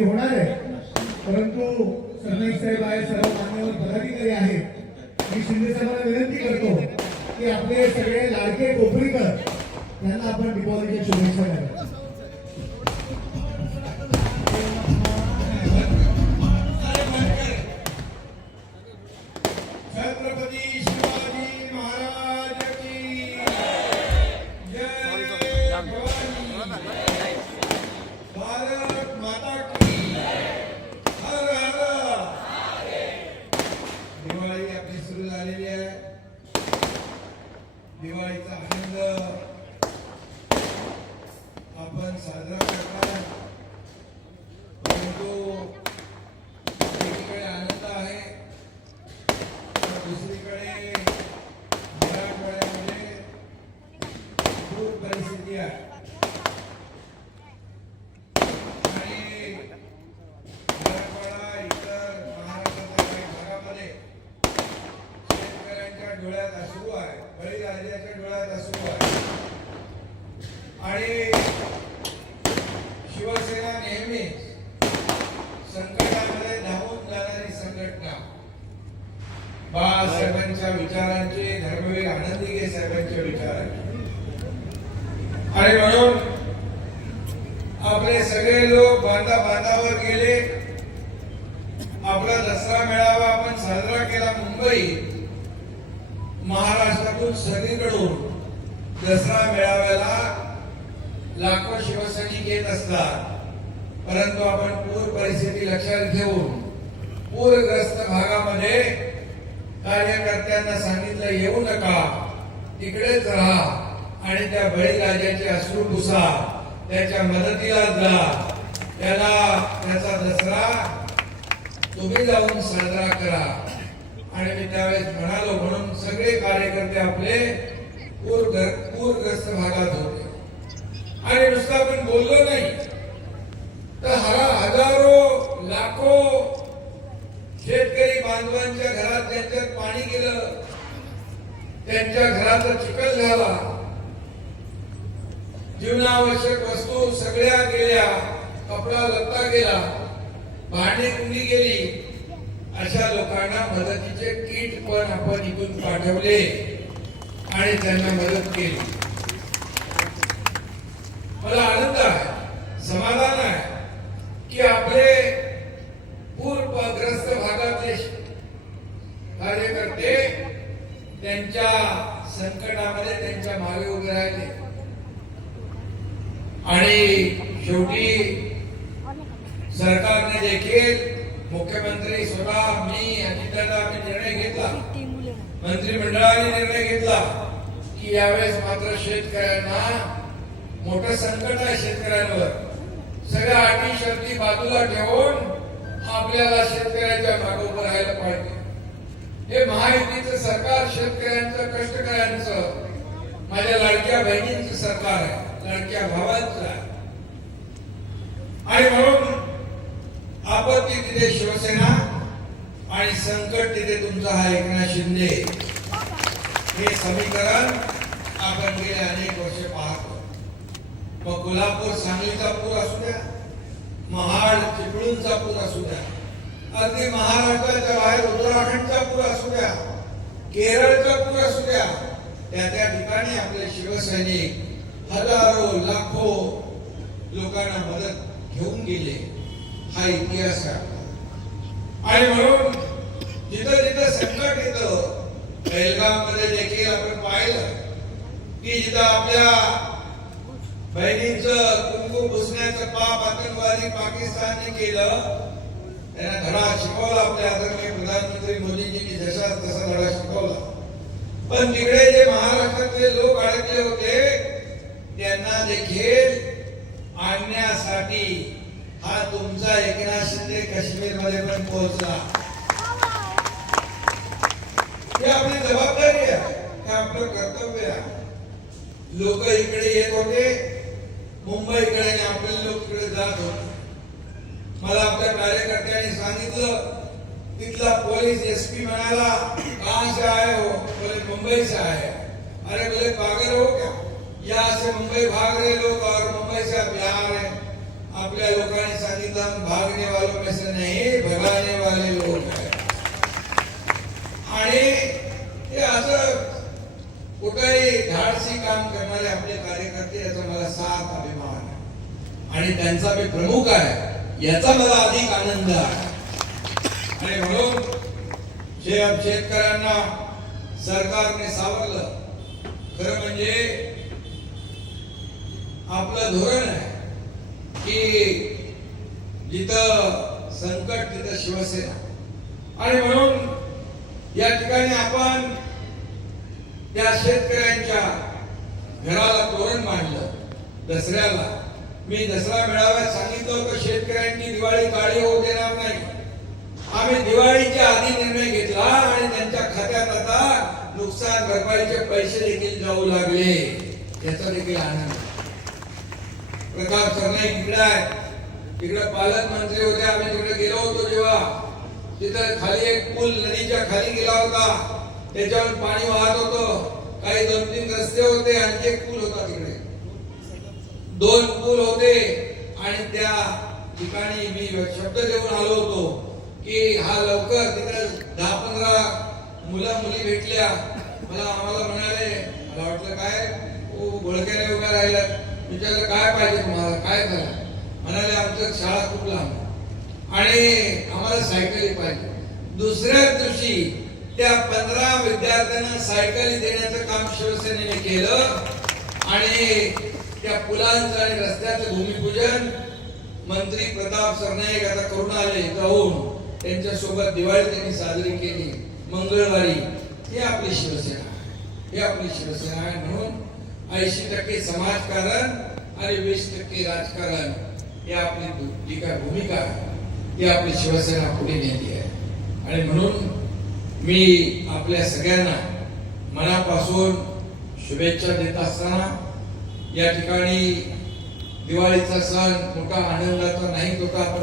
आहे ते होणार आहे. परंतु सरनाईक साहेब आहे, सर्व मान्यवर पदाधिकारी आहेत. मी शिंदे साहेबांना विनंती करतो की आपले सगळे लाडके कोपरीकर यांना आपण दीपावलीच्या शुभेच्छा भवानी. भारत आपण साजरा करतात परंतु एकीकडे आनंद आहे तर दुसरीकडे मराठवाड्यामध्ये पूर परिस्थिती आहे आणि मराठवाडा इतर महाराष्ट्राच्या काही भागामध्ये शेतकऱ्यांच्या डोळ्यात अश्रू आहे बळीराजाच्या डोळ्यात अश्रू आहे आणि शिवसेना नेहमी संकटामध्ये धावून जाणारी संघटना. बाळासाहेबांच्या विचारांचे धर्मवीर आनंदी घे साहेबांच्या विचारांचे. आणि म्हणून आपले सगळे लोक बांधा बांधावर गेले. आपला दसरा मेळावा आपण साजरा केला मुंबई. महाराष्ट्रातून सगळीकडून दसरा मेळाव्याला लाखो शिवसैनिक येत असतात. परंतु आपण पूर परिस्थिती लक्षात घेऊन पूरग्रस्त भागामध्ये कार्यकर्त्यांना सांगितलं येऊ नका. तिकडेच राहा आणि त्या बळीराजाचे अश्रू पुसा. त्याच्या मदतीला जा. त्याला त्याचा दसरा तुम्ही जाऊन साजरा करा. आणि मी त्यावेळेस म्हणालो म्हणून सगळे कार्यकर्ते आपले पूर पूरग्रस्त भागात होते. आणि नुसतं आपण बोललो नाही. तर हरा हजारो लाखो शेतकरी बांधवांच्या घरात त्यांच्यात पाणी गेलं. त्यांच्या घराचा चिखल झाला. जीवनावश्यक वस्तू सगळ्या गेल्या. कपडा लत्ता गेला. भांडी कुंडी गेली. अशा लोकांना मदतीचे किट पण आपण इथून पाठवले आणि त्यांना मदत केली. मला आनंद आहे समाधान आहे की आपले पूरग्रस्त भागातले कार्यकर्ते त्यांच्या संकटामध्ये त्यांच्या मागे उभे राहिले. आणि शेवटी सरकारने देखील मुख्यमंत्री स्वतः मी अजितदादा आम्ही निर्णय घेतला. मंत्रिमंडळाने निर्णय घेतला की यावेळेस मात्र शेतकऱ्यांना मोठं संकट आहे शेतकऱ्यांवर. सगळ्या अटी शर्ती बाजूला ठेवून आपल्याला शेतकऱ्यांच्या मागे राहायला पाहिजे. हे महायुतीचं सरकार शेतकऱ्यांचं कष्टकऱ्यांचं माझ्या लाडक्या बहिणींचं सरकार आहे लाडक्या भावांचं आहे. आणि म्हणून आपत्ती तिथे शिवसेना आणि संकट तिथे तुमचा हा एकनाथ शिंदे. हे समीकरण आपण गेले अनेक वर्ष पाहतो. मग कोल्हापूर सांगलीचा पूर असू द्या महाड चिपळूणचा पूर असू द्या अगदी महाराष्ट्राच्या बाहेर उत्तराखंडचा पूर असू द्या केरळचा पूर असू द्या त्या त्या ठिकाणी आपले शिवसैनिक हजारो लाखो लोकांना मदत घेऊन गेले हा इतिहास आहे आपला. आणि म्हणून जिथं जिथं संकट येतं बेलगावमध्ये देखील आपण पाहिलं की जिथं आपल्या बहिणींचं कुंकू पुसण्याचं पाप आतंकवादी पाकिस्तानने केलं. त्यांना धडा शिकवला आपल्या आदरणीय प्रधानमंत्री मोदीजींनी जशा तसा धडा शिकवला. पण तिकडे जे महाराष्ट्रातले लोक अडकले होते त्यांना देखील आणण्यासाठी हा तुमचा एकनाथ शिंदे काश्मीरमध्ये पण पोहोचला. ही आपली जबाबदारी आहे हे आपलं कर्तव्य आहे. लोक इकडे येत होते मुंबईकडे आणि आपले लोक इकडे जात होते. मला आपल्या कार्यकर्त्यांनी सांगितलं तिथला पोलीस एसपी म्हणाला कहाँ से आए हो बोले मुंबई से आए अरे बोले पागल हो क्या? यहाँ से मुंबई भाग रहे लोग और मुंबई से आप यहाँ रहे आपल्या लोकांनी सांगितलं हम भागने वालों में से नहीं भगाने वाले लोग हैं. आणि हे असं कुठेही धाडसी काम करणार आपले कार्यकर्ते याचा मला साथ अभिमान आहे. आणि त्यांचा मी प्रमुख आहे याचा मला अधिक आनंद आहे. आणि म्हणून जे शेतकऱ्यांना सरकारने सावरलं खरं म्हणजे आपलं धोरण आहे की जिथं संकट तिथं शिवसेना. आणि म्हणून या ठिकाणी आपण त्या शेतकऱ्यांच्या घराला तोरण मांडलं. दसऱ्याला. मी दसरा मेळाव्यात सांगितलं होतं शेतकऱ्यांची दिवाळी काळी होऊ देणार नाही. आम्ही दिवाळीच्या आधी निर्णय घेतला आणि त्यांच्या खात्यात आता नुकसान भरपाईचे पैसे देखील जाऊ लागले. याचा देखील आनंद. प्रताप सरनाईक इकडे आहे तिकडे पालकमंत्री होते. आम्ही तिकडे गेलो होतो जेव्हा. तिथं खाली एक पूल नदीच्या खाली गेला होता. त्याच्यावर पाणी वाहत होतं. काही दोन तीन रस्ते होते आणखी एक पूल होता तिकडे. दोन पूल होते आणि त्या ठिकाणी मी शब्द देऊन आलो होतो की हा लवकर तिकडे दहा पंधरा मुलं मुली भेटल्या. मला आम्हाला म्हणाले मला वाटलं काय ओ गोळक्याने उभ्या राहिल्या विचारलं काय पाहिजे तुम्हाला? काय झालं? म्हणाले आमचं शाळा खूप लांब आणि आम्हाला सायकली पाहिजे. दुसऱ्याच दिवशी त्या पंधरा विद्यार्थ्यांना सायकली देण्याचं काम शिवसेनेने केलं आणि त्या पुलांचं आणि रस्त्याचं भूमिपूजन मंत्री प्रताप सरनाईक आता करून आले जाऊन त्यांच्यासोबत दिवाळी त्यांनी साजरी केली मंगळवारी. ही आपली शिवसेना आहे. ही आपली शिवसेना आहे म्हणून ऐंशी टक्के समाजकारण आणि वीस टक्के राजकारण ही आपली जी काय भूमिका आहे. ती आपली शिवसेना पुढे नेली आहे. आणि म्हणून मी आपल्या सगळ्यांना मनापासून शुभेच्छा देत असताना या ठिकाणी दिवाळीचा सण मोठा आनंदाचा नाही तो का